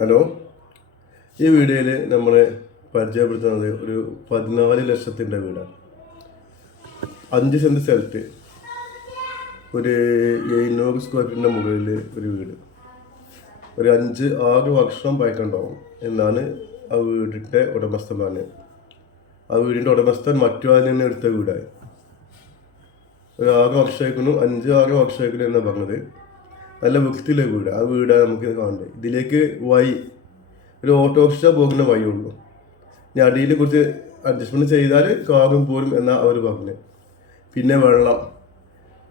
Hello. ഈ വീഡിയോയിൽ നമ്മൾ പരിചയപ്പെടുത്തുന്നത് ഒരു പതിനാല് ലക്ഷത്തിന്റെ വീടാണ് അഞ്ച് സെന്റ് സ്ഥലത്ത് ഒരു എഴുന്നൂറ് സ്ക്വയർ ഫീറ്റിന്റെ മുകളിൽ ഒരു വീട്. ഒരു അഞ്ച് ആറ് വർഷം പഴക്കമുണ്ടാവും എന്നാണ് ആ വീടിന്റെ ഉടമസ്ഥൻ പറഞ്ഞത് ആ വീടിന്റെ ഉടമസ്ഥൻ മറ്റു ആദ്യം തന്നെ എടുത്ത വീടായി. ഒരു ആറ് വർഷമായിരിക്കുന്നു അഞ്ച് ആറ് വർഷമായിരിക്കുന്നു എന്നാണ് പറഞ്ഞത്? നല്ല വൃത്തിയിലെ വീട്. ആ വീടാണ് നമുക്ക് കാണേണ്ടത് ഇതിലേക്ക് വഴി ഒരു ഓട്ടോറിക്ഷ പോകുന്ന വഴിയുള്ളൂ ഇനി അടിയിൽ കുറച്ച് അഡ്ജസ്റ്റ്മെന്റ് ചെയ്താൽ കാറും പോരും എന്നാണ് അവർ പറഞ്ഞത് പിന്നെ വെള്ളം.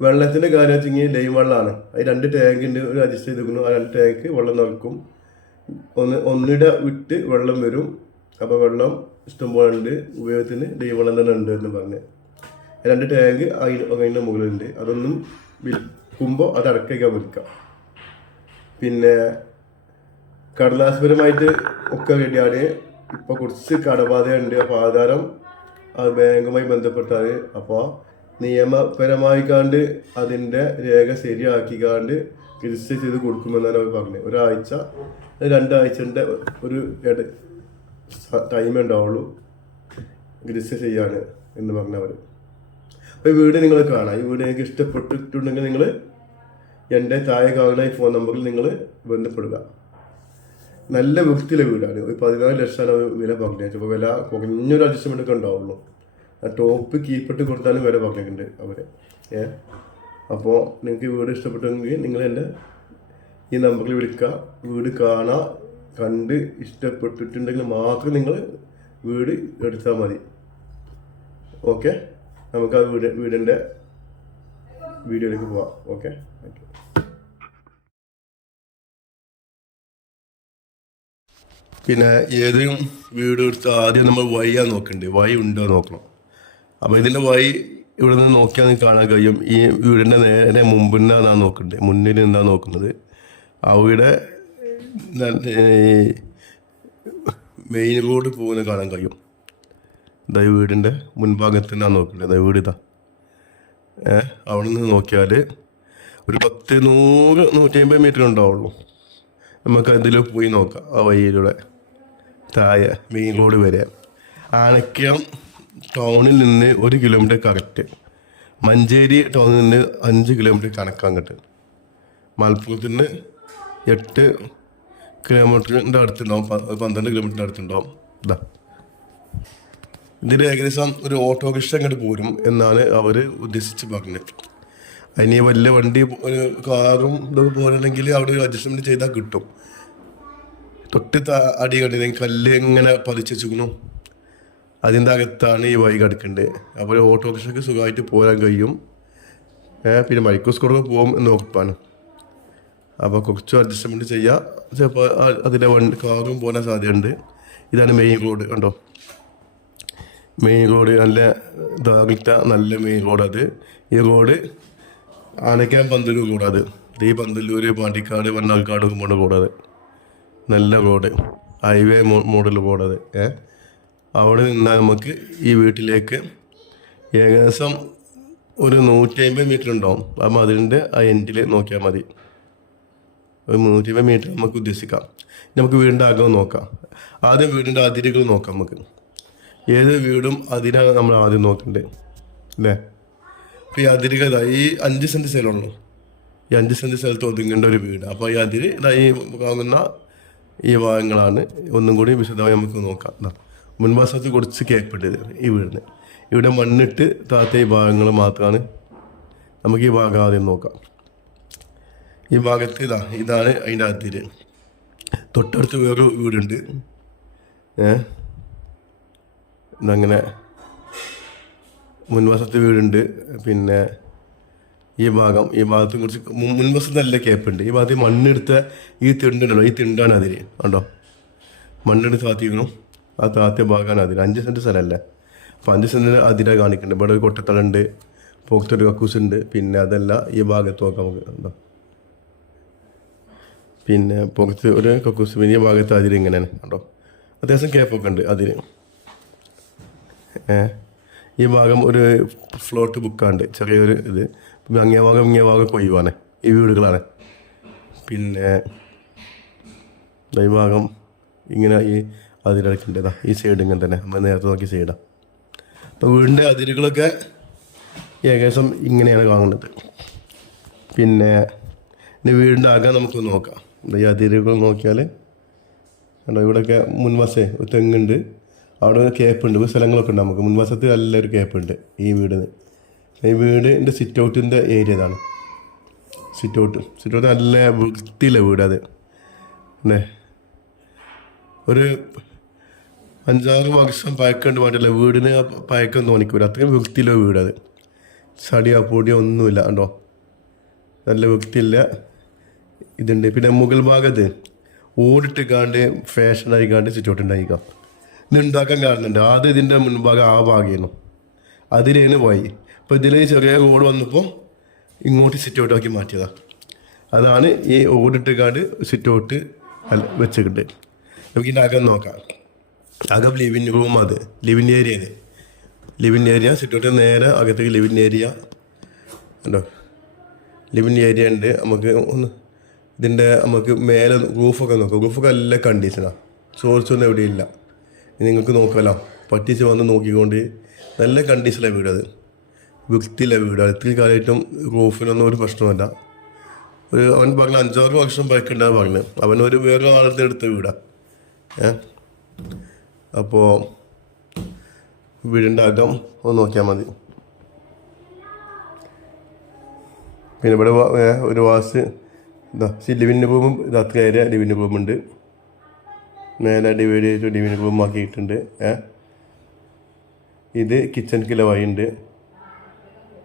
വെള്ളത്തിന്റെ കാര്യം വെച്ചെങ്കിൽ ലൈൻ വെള്ളമാണ്. അത് രണ്ട് ടാങ്കിന്റെ ഒരു അഡ്ജസ്റ്റ് ചെയ്തിരിക്കുന്നു ആ രണ്ട് ടാങ്ക് വെള്ളം നിറക്കും. ഒന്ന് ഒന്നിട വിട്ട് വെള്ളം വരും. അപ്പോൾ വെള്ളം ഇഷ്ടംപോലെ ഉണ്ട്. ഉപയോഗത്തിന് ലൈൻ വെള്ളം തന്നെ ഉണ്ട് എന്ന് പറഞ്ഞ്. രണ്ട് ടാങ്ക് അതിന്റെ മുകളിലുണ്ട്. അതൊന്നും വിൽക്കുമ്പോൾ അത് അടക്കേക്കാൻ വിൽക്കാം പിന്നെ കടലാസപരമായിട്ട് ഒക്കെ വേണ്ടിയാണ് ഇപ്പോൾ കുറച്ച് കടബാധയുണ്ട്. അപ്പോൾ ആധാരം ബാങ്കുമായി ബന്ധപ്പെട്ടാൽ അപ്പോൾ നിയമപരമായിക്കാണ്ട് അതിന്റെ രേഖ ശരിയാക്കിക്കാണ്ട് രജിസ്റ്റർ ചെയ്ത് കൊടുക്കുമെന്നാണ് അവർ പറഞ്ഞത് ഒരാഴ്ച രണ്ടാഴ്ചന്റെ ഒരു ടൈം ഉണ്ടാവുള്ളൂ. രജിസ്റ്റർ ചെയ്യാണ് എന്ന് പറഞ്ഞവർ ഈ വീട് നിങ്ങൾ കാണാം. ഈ വീട് നിങ്ങൾക്ക് ഇഷ്ടപ്പെട്ടിട്ടുണ്ടെങ്കിൽ നിങ്ങൾ എന്റെ താഴെ കാണുന്ന ഈ ഫോൺ നമ്പറിൽ നിങ്ങൾ ബന്ധപ്പെടുക. നല്ല വൃത്തിയിലെ വീടാണ്. ഒരു പതിനാല് ലക്ഷമാണ് വില പറഞ്ഞത്. അപ്പോൾ വില കുറഞ്ഞൊരു അഡ്ജസ്റ്റ്മെന്റ് ഒക്കെ ഉണ്ടാവുള്ളൂ. ആ ടോപ്പ് കീപ്പിട്ട് കൊടുത്താലും വില പറഞ്ഞിട്ടുണ്ട് അവരെ. ഏ? അപ്പോൾ നിങ്ങൾക്ക് വീട് ഇഷ്ടപ്പെട്ടെങ്കിൽ നിങ്ങൾ എന്റെ ഈ നമ്പറിൽ വിളിക്കുക. വീട് കാണുക കണ്ട് ഇഷ്ടപ്പെട്ടിട്ടുണ്ടെങ്കിൽ മാത്രം നിങ്ങൾ വീട് എടുത്താൽ മതി. ഓക്കെ? നമുക്ക് ആ വീട് വീടിന്റെ വീഡിയോയിലേക്ക് പോവാം. ഓക്കെ പിന്നെ ഏതെങ്കിലും വീട് എടുത്ത് ആദ്യം നമ്മൾ വഴിയാണ് നോക്കണ്ടേ? വഴി ഉണ്ടോ നോക്കണം. അപ്പോൾ ഇതിന്റെ വഴി ഇവിടെ നിന്ന് നോക്കിയാൽ കാണാൻ കഴിയും. ഈ വീടിന്റെ നേരെ മുമ്പിൽ നിന്നാണ് നോക്കണ്ടേ? മുന്നിൽ നിന്നാണ് നോക്കുന്നത്. അവിടെ മെയിൻ റോഡ് പോകുന്ന കാണാൻ കഴിയും. ഇതാ ഈ വീടിന്റെ മുൻഭാഗത്ത് നിന്നാണ് നോക്കേണ്ടത് ഇതാ വീട് ഇതാ. ഏ അവിടെ നിന്ന് നോക്കിയാൽ ഒരു പത്ത് നൂറ് നൂറ്റി അമ്പത് മീറ്റർ ഉണ്ടാവുള്ളൂ. നമുക്ക് അതിൽ പോയി നോക്കാം. ആ വഴിയിലൂടെ താഴെ മെയിൻ റോഡ് വരെ. ആണക്കം ടൗണിൽ നിന്ന് ഒരു കിലോമീറ്റർ കറക്റ്റ്. മഞ്ചേരി ടൗണിൽ നിന്ന് അഞ്ച് കിലോമീറ്റർ കണക്കാൻ കിട്ടും മലപ്പുറത്ത് നിന്ന് എട്ട് കിലോമീറ്ററിന്റെ അടുത്തുണ്ടാവും. പന്ത്രണ്ട് കിലോമീറ്ററിന്റെ അടുത്തുണ്ടാവും. ഇതാ. ഇതിൽ ഏകദേശം ഒരു ഓട്ടോറിക്ഷ അങ്ങോട്ട് പോരും എന്നാണ് അവർ ഉദ്ദേശിച്ച് പറഞ്ഞത്. അതിന് വലിയ വണ്ടി ഒരു കാറും ഇതൊക്കെ പോരണമെങ്കിൽ അവിടെ ഒരു അഡ്ജസ്റ്റ്മെന്റ് ചെയ്താൽ കിട്ടും. തൊട്ട് അടി കണ്ടിന് കല്ല് എങ്ങനെ പതിച്ച് അതിന്റെ അകത്താണ് ഈ വഴി കിടക്കേണ്ടത് അപ്പോൾ ഓട്ടോറിക്ഷയ്ക്ക് സുഖമായിട്ട് പോരാൻ കഴിയും. പിന്നെ പിന്നെ മൈക്രോസ്കോപ്പ് പോകും എന്ന് ഉറപ്പാണ്. അപ്പോൾ കുറച്ച് അഡ്ജസ്റ്റ്മെന്റ് ചെയ്യുക ചിലപ്പോൾ അതിന്റെ വണ്ടി കാറും പോകാൻ സാധ്യതയുണ്ട്. ഇതാണ് മെയിൻ റോഡ് കണ്ടോ? മെയിൻ റോഡ് നല്ല ധാർമികത നല്ല മെയിൻ റോഡ് അത്. ഈ റോഡ് ആനക്കാൻ പന്തലൂർ റോഡത് ഈ പന്തല്ലൂർ പാണ്ടിക്കാട് വണ്ണാൽക്കാട് പോണ റോഡത് നല്ല റോഡ് ഹൈവേ മോഡൽ റോഡത് ഏ? അവിടെ നിന്നാൽ നമുക്ക് ഈ വീട്ടിലേക്ക് ഏകദേശം ഒരു നൂറ്റി അമ്പത് മീറ്റർ ഉണ്ടാവും. ആ മതിലിന്റെ ആ എൻഡിൽ നോക്കിയാൽ മതി. ഒരു നൂറ്റി അമ്പത് മീറ്റർ നമുക്ക് ഉദ്ദേശിക്കാം. നമുക്ക് വീടിന്റെ അകം നോക്കാം. ആദ്യം വീടിന്റെ അതിരുകൾ നോക്കാം നമുക്ക്. ഏത് വീടും അതിനാണ് നമ്മൾ ആദ്യം നോക്കണ്ടേ? അല്ലേ? അപ്പോൾ ഈ അതിരുകൾ ഇതാ ഈ അഞ്ച് സെന്റ് സ്ഥലമുള്ളൂ. ഈ അഞ്ച് സെന്റ് സ്ഥലത്ത് ഒതുങ്ങേണ്ട ഒരു വീട്. അപ്പോൾ ഈ അതിര് ഇതാ ഈ കാണുന്ന ഈ ഭാഗങ്ങളാണ്. ഒന്നും കൂടി വിശദമായി നമുക്ക് നോക്കാം. മുൻവാസത്തിൽ കുറച്ച് കേൾപ്പുണ്ട് ഇത് ഈ വീടിന്. ഇവിടെ മണ്ണിട്ട് താത്ത ഈ ഭാഗങ്ങൾ മാത്രമാണ് നമുക്ക് ഈ ഭാഗം ആദ്യം നോക്കാം. ഈ ഭാഗത്ത് ഇതാ ഇതാണ് അതിന്റെ അതിര്. തൊട്ടടുത്ത് വേറൊരു വീടുണ്ട്. ഏ? ഇതങ്ങനെ മുൻവശത്ത് വീടുണ്ട്. പിന്നെ ഈ ഭാഗം ഈ ഭാഗത്തും കുറച്ച് മുൻ- മുൻവശത്ത് നല്ല കേപ്പുണ്ട് ഈ ഭാഗത്ത് മണ്ണെടുത്ത ഈ തിണ്ടുണ്ടല്ലോ ഈ തിണ്ടാണ് അതിൽ കണ്ടോ? മണ്ണെടുത്ത് താത്തിക്കണം ആ താത്തിയ ഭാഗമാണ് അതിൽ അഞ്ച് സെന്റ് സ്ഥലമല്ലേ അപ്പം അഞ്ച് സെന്റ് അതിര കാണിക്കുന്നുണ്ട് ഇവിടെ ഒരു കൊട്ടത്തളുണ്ട് പോക്കത്തൊരു കക്കൂസ് ഉണ്ട് പിന്നെ അതല്ല ഈ ഭാഗത്ത് നോക്കാം നമുക്ക്. കണ്ടോ? പിന്നെ പുറത്ത് ഒരു കക്കൂസ്. പിന്നെ ഈ ഭാഗത്ത് അതിര് ഇങ്ങനെയാണ്. കണ്ടോ? അത്യാവശ്യം കേപ്പൊക്കെ ഉണ്ട് അതിന് ഈ ഭാഗം ഒരു ഫ്ലോട്ട് ബുക്കാണ്ട് ചെറിയൊരു ഇത്. അങ്ങേ ഭാഗം ഇങ്ങേ ഭാഗം കൊയ്യുവാണ് ഈ വീടുകളാണ്. പിന്നെ ഈ ഭാഗം ഇങ്ങനെ ഈ അതിരിടക്കേണ്ടതാ ഈ സൈഡ് ഇങ്ങനെ തന്നെ. നമ്മൾ നേരത്തെ നോക്കി സൈഡാ അപ്പോൾ വീടിന്റെ അതിരുകളൊക്കെ ഏകദേശം ഇങ്ങനെയാണ് കാണുന്നത്. പിന്നെ ഇനി വീടിന്റെ ആകെ നമുക്ക് നോക്കാം. ഈ അതിരുകൾ നോക്കിയാൽ കണ്ടോ? ഇവിടെയൊക്കെ മുൻവശേ തെങ്ങുണ്ട്. അവിടെ ഒരു കേപ്പുണ്ട് സ്ഥലങ്ങളൊക്കെ ഉണ്ട് നമുക്ക്. മുൻവശത്ത് നല്ലൊരു കേപ്പുണ്ട് ഈ വീടിന്. ഈ വീടിന്റെ സിറ്റ് ഔട്ടിന്റെ ഏരിയ ഇതാണ്. സിറ്റ് ഔട്ട് സിറ്റ് ഔട്ട് നല്ല വൃത്തിയില്ല വീട് അത് അല്ലേ? ഒരു അഞ്ചാറ് വർഷം പഴക്കണ്ട് മാറ്റില്ല? വീടിന് പഴക്കം തോന്നിക്കൂല. അത്രയും വൃത്തിയില്ല വീട് അത് ചടിയോ പൊടിയോ ഒന്നുമില്ല. കണ്ടോ? നല്ല വൃത്തിയില്ല ഇതുണ്ട്. പിന്നെ മുകൾ ഭാഗത്ത് ഓടിട്ട് കാണ്ട് ഫാഷനായി കാണ്ട് സിറ്റൗട്ട് ഉണ്ടായിക്കാം കാരണമുണ്ട്. ആദ്യം ഇതിന്റെ മുൻഭാഗം ആ ഭാഗമായിരുന്നു അതിലേന് പോയി. അപ്പോൾ ഇതിൽ ചെറിയ റോഡ് വന്നപ്പോൾ ഇങ്ങോട്ട് സിറ്റൗട്ട് ആക്കി മാറ്റിയതാണ് അതാണ് ഈ ഓടിട്ട് കാണ്ട് സിറ്റൗട്ട് വെച്ചിട്ടുണ്ട് നമുക്ക് ഇതിന്റെ അകം നോക്കാം. അകം ലിവിങ് റൂം അത്. ലിവിങ് ഏരിയ ഇത്. ലിവിങ് ഏരിയ സിറ്റൗട്ട് നേരെ അകത്തേക്ക് ലിവിങ് ഏരിയ ഉണ്ടോ ലിവിങ് ഏരിയ ഉണ്ട്. നമുക്ക് ഒന്ന് ഇതിന്റെ നമുക്ക് മേലെ റൂഫൊക്കെ നോക്കാം. റൂഫൊക്കെ നല്ല കണ്ടീഷനാണ് ചോർച്ചൊന്നും എവിടെയില്ല നിങ്ങൾക്ക് നോക്കാമല്ലോ പറ്റിച്ച് വന്ന് നോക്കിക്കൊണ്ട് നല്ല കണ്ടീഷനിലെ വീട് അത്. വൃത്തിയിലെ വീട്. ഇത്രയും കാലമായിട്ടും റൂഫിനൊന്നും ഒരു പ്രശ്നമല്ല ഒരു അവൻ പറഞ്ഞ അഞ്ചാറ് വർഷം പഴക്കുണ്ടാകും പറഞ്ഞു. അവൻ ഒരു വേറെ ആളത്തെ എടുത്ത വീടാണ് ഏ? അപ്പോൾ വീടിന്റെ അകം ഒന്ന് നോക്കിയാൽ മതി. പിന്നെ ഇവിടെ ഒരു വാസ്. ഇതാ ലിവിന്റെ റൂമും ഇതാത്ര കയറിയ ലിവിന്റെ റൂമുണ്ട്. മേലെ ഡിവൈഡ് ചെയ്തിട്ട് ലിവിന്റെ റൂം ആക്കിയിട്ടുണ്ട് ഏ ഇത് കിച്ചൺ കിലവായിണ്ട്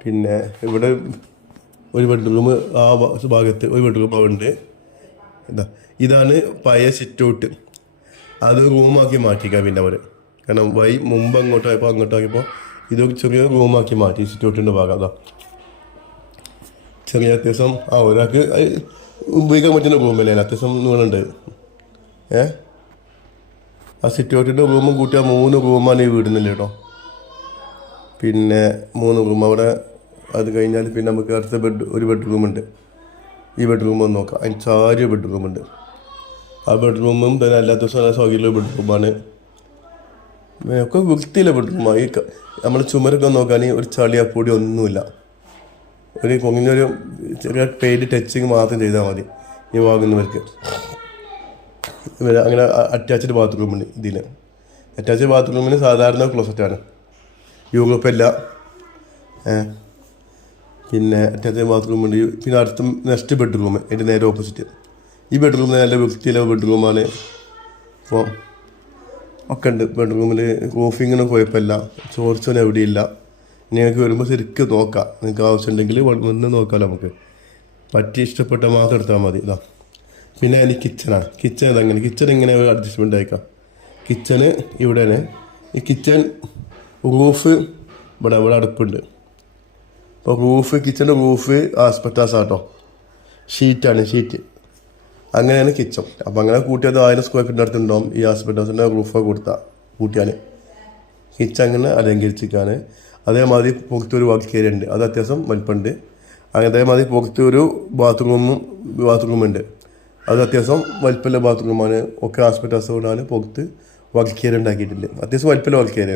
പിന്നെ ഇവിടെ ഒരു ബെഡ്റൂം ആ ഭാഗത്ത് ഒരു ബെഡ്റൂം ഉണ്ട്. എന്താ ഇതാണ് പഴയ സിറ്റ് ഔട്ട് അത് റൂമാക്കി മാറ്റിക്കാം പിന്നെ അവർ കാരണം വൈ മുമ്പ് അങ്ങോട്ട് ആയപ്പോൾ അങ്ങോട്ട് ആക്കിയപ്പോൾ ഇത് ചെറിയ റൂമാക്കി മാറ്റി സിറ്റ് ഔട്ടിന്റെ ഭാഗം. അതാ. ചെറിയ അത്യാവശ്യം ആ ഒരാൾക്ക് ഉപയോഗിക്കാൻ പറ്റുന്ന റൂമല്ലേ അത്യാവശ്യം നീളുണ്ട് ഏ? ആ സിറ്റ് ഔട്ടിന്റെ റൂമും കൂട്ടിയാൽ മൂന്ന് റൂമാണ് ഈ വീടുന്നില്ല കേട്ടോ പിന്നെ മൂന്ന് റൂം അവിടെ അത് കഴിഞ്ഞാൽ പിന്നെ നമുക്ക് അടുത്ത ബെഡ് ഒരു ബെഡ്റൂമുണ്ട് ഈ ബെഡ്റൂം ഒന്ന് നോക്കാം. അതിന് ചാരി ബെഡ്റൂമുണ്ട് ആ ബെഡ്റൂമും പിന്നെ അല്ലാത്ത ദിവസവും നല്ല സൗകര്യമുള്ള ബെഡ്റൂമാണ് ഒക്കെ വൃത്തിയില്ല ബെഡ്റൂമാണ് ഈ നമ്മൾ ചുമരൊക്കെ നോക്കാൻ ഒരു ചളിയപ്പൊടി പൊടി ഒന്നുമില്ല. ഒരു കൊങ്ങിനൊരു ചെറിയ പെയിന്റ് ടച്ചിങ് മാത്രം ചെയ്താൽ മതി ഈ വാങ്ങുന്നവർക്ക്. അങ്ങനെ അറ്റാച്ച്ഡ് ബാത്റൂമുണ്ട് ഇതിൽ അറ്റാച്ച്ഡ് ബാത്റൂമിന് സാധാരണ ക്ലോസറ്റാണ് യൂറോപ്പല്ല പിന്നെ അറ്റാച്ച്ഡ് ബാത്റൂമുണ്ട് പിന്നെ അടുത്ത നെക്സ്റ്റ് ബെഡ്റൂം എന്റെ നേരെ ഓപ്പോസിറ്റ് ഈ ബെഡ്റൂം നല്ല വൃത്തിയിലെ ബെഡ്റൂമാണ് അപ്പോൾ ഒക്കെ ഉണ്ട്. ബെഡ്റൂമിൽ കോഫിങ്ങിന് കുഴപ്പമില്ല. ചോർച്ചൊന്നും എവിടെയില്ല. നിങ്ങൾക്ക് വരുമ്പോൾ ശരിക്കും നോക്കാം. നിങ്ങൾക്ക് ആവശ്യമുണ്ടെങ്കിൽ വന്ന് നോക്കാം നമുക്ക്. പറ്റി ഇഷ്ടപ്പെട്ട മാത്രം എടുത്താൽ മതി. ഇതാ. പിന്നെ അതിന് കിച്ചണാണ് കിച്ചൺ ഇതങ്ങനെ കിച്ചൺ ഇങ്ങനെ ഒരു അഡ്ജസ്റ്റ്മെന്റ് ആയിക്കാം. കിച്ചണ് ഇവിടെയാണ് ഈ കിച്ചൺ റൂഫ് ഇവിടെ ഇവിടെ അടുപ്പുണ്ട്. അപ്പോൾ റൂഫ് കിച്ചന്റെ റൂഫ് ആസ്പെറ്റാസ് ആട്ടോ. ഷീറ്റാണ് ഷീറ്റ് അങ്ങനെയാണ് കിച്ചൺ അപ്പോൾ അങ്ങനെ കൂട്ടിയത് ആയിരം സ്ക്വയർ ഫീറ്റിന്റെ അടുത്തുണ്ടാവും ഈ ആസ്പെറ്റാസിന്റെ റൂഫ് കൊടുത്താൽ കൂട്ടിയാൽ കിച്ചൺ അങ്ങനെ അലങ്കരിച്ചിരിക്കാൻ അതേമാതിരി പുറത്തൊരു വർക്ക് ഏരിയ ഉണ്ട്. അത് അത്യാവശ്യം വലിപ്പമുണ്ട്. അതേമാതിരി പുറത്തൊരു ബാത്റൂമും ബാത്റൂമുണ്ട് അത് അത്യാവശ്യം വലിപ്പമുള്ള ബാത്റൂമാണ് ഒക്കെ ആസ്പെറ്റാസ് കൊണ്ടാണ് പുറത്ത് വർക്ക് ഉണ്ടാക്കിയിട്ടില്ല അത്യാവശ്യം വലിപ്പമുള്ള വർക്ക്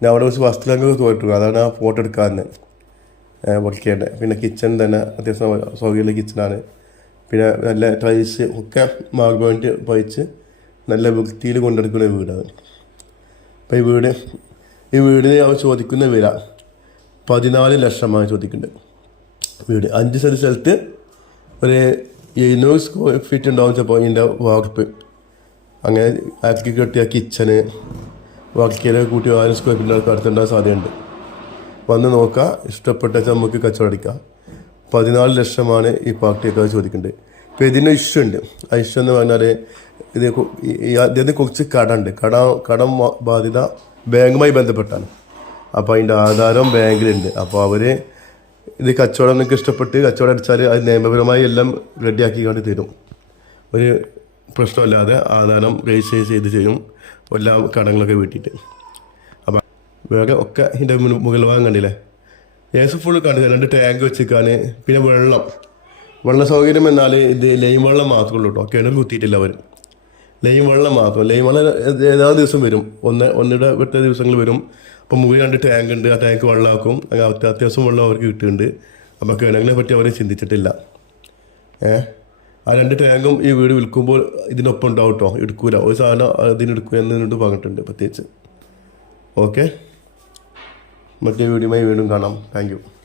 ഞാൻ അവിടെ കുറച്ച് വസ്ത്രങ്ങൾ തോന്നിട്ടുണ്ട് അതാണ് ആ ഫോട്ടോ എടുക്കാൻ തന്നെ ചെയ്യേണ്ടത് പിന്നെ കിച്ചൺ തന്നെ അത്യാവശ്യം സൗകര്യമുള്ള കിച്ചണാണ് പിന്നെ നല്ല ടൈൽസ് ഒക്കെ മാർബോയിന്റ് പഴിച്ച് നല്ല വൃത്തിയിൽ കൊണ്ടെടുക്കുന്ന വീടാണ് അപ്പോൾ ഈ വീട് ഈ വീടിന് അവർ ചോദിക്കുന്ന വില പതിനാല് ലക്ഷമാണ് ചോദിക്കുന്നുണ്ട്. വീട്. അഞ്ച് സെന്റ് സ്ഥലത്ത് ഒരു എഴുന്നൂറ് സ്ക്വയർ ഫിറ്റ് ഉണ്ടാവും ചിലപ്പോൾ ഇതിന്റെ വാർപ്പ് അങ്ങനെ ആക്കി കെട്ടിയ കിച്ചന് വർക്കിലെ കൂട്ടി ആയിരം സ്ക്വയർ ഫീറ്റിന്റെ അടുത്തുണ്ടാകാൻ സാധ്യതയുണ്ട്. വന്ന് നോക്കുക ഇഷ്ടപ്പെട്ട നമുക്ക് കച്ചവടം അടിക്കാം. പതിനാല് ലക്ഷമാണ് ഈ പാർട്ടിയൊക്കെ ചോദിക്കേണ്ടത് ഇപ്പോൾ ഇതിന് ഇഷ്യൂ ഉണ്ട്. ആ ഇഷ്യൂ എന്ന് പറഞ്ഞാൽ ഇത് ഈ- ഈ ഇതിന് കുറച്ച് കടമുണ്ട് കട കടം ബാധ്യത ബാങ്കുമായി ബന്ധപ്പെട്ടാണ്. അപ്പോൾ അതിന്റെ ആധാരം ബാങ്കിലുണ്ട്. അപ്പോൾ അവർ ഇത് കച്ചവടം നിങ്ങൾക്ക് ഇഷ്ടപ്പെട്ട് കച്ചവടം അടിച്ചാൽ അത് നിയമപരമായി എല്ലാം റെഡിയാക്കി കൊണ്ട് തരും. ഒരു പ്രശ്നമില്ലാതെ ആധാരം രജിസ്റ്റർ ചെയ്ത് ചെയ്യും എല്ലാ കടങ്ങളൊക്കെ വീട്ടിയിട്ട്. അപ്പം വേറെ ഒക്കെ ഇതിന്റെ മുകൾ ഭാഗം കണ്ടില്ലേ? ഏസ് ഫുൾ കണ്ടില്ല രണ്ട് ടാങ്ക് വെച്ചിരിക്കാൻ പിന്നെ വെള്ളം. വെള്ള സൗകര്യം എന്നാൽ ഇത് ലൈം വെള്ളം മാത്രമേ ഉള്ളൂ കേട്ടോ കിണർ കുത്തിയിട്ടില്ല അവർ ലൈം വെള്ളം മാത്രം. ലൈം വെള്ളം ഏതാ ദിവസം വരും? ഒന്ന് ഒന്നിടെ വിട്ട ദിവസങ്ങൾ വരും. അപ്പം മുറി കണ്ട് ടാങ്ക് ഉണ്ട്. ആ ടാങ്ക് വെള്ളമാക്കും അങ്ങനെ അത്യ- അത്യാവശ്യം വെള്ളം അവർക്ക് കിട്ടുന്നുണ്ട്. അപ്പോൾ കിണങ്ങിനെ പറ്റി അവർ ചിന്തിച്ചിട്ടില്ല. ഏ? ആ രണ്ട് ടാങ്കും ഈ വീട് വിൽക്കുമ്പോൾ ഇതിനൊപ്പം ഉണ്ടാവും കേട്ടോ എടുക്കൂല. ഒരു സാധനം ഇതിനെടുക്കുക എന്നിട്ട് പറഞ്ഞിട്ടുണ്ട് പ്രത്യേകിച്ച്. ഓക്കെ? മറ്റേ വീഡിയോയുമായി വീണ്ടും കാണാം. താങ്ക്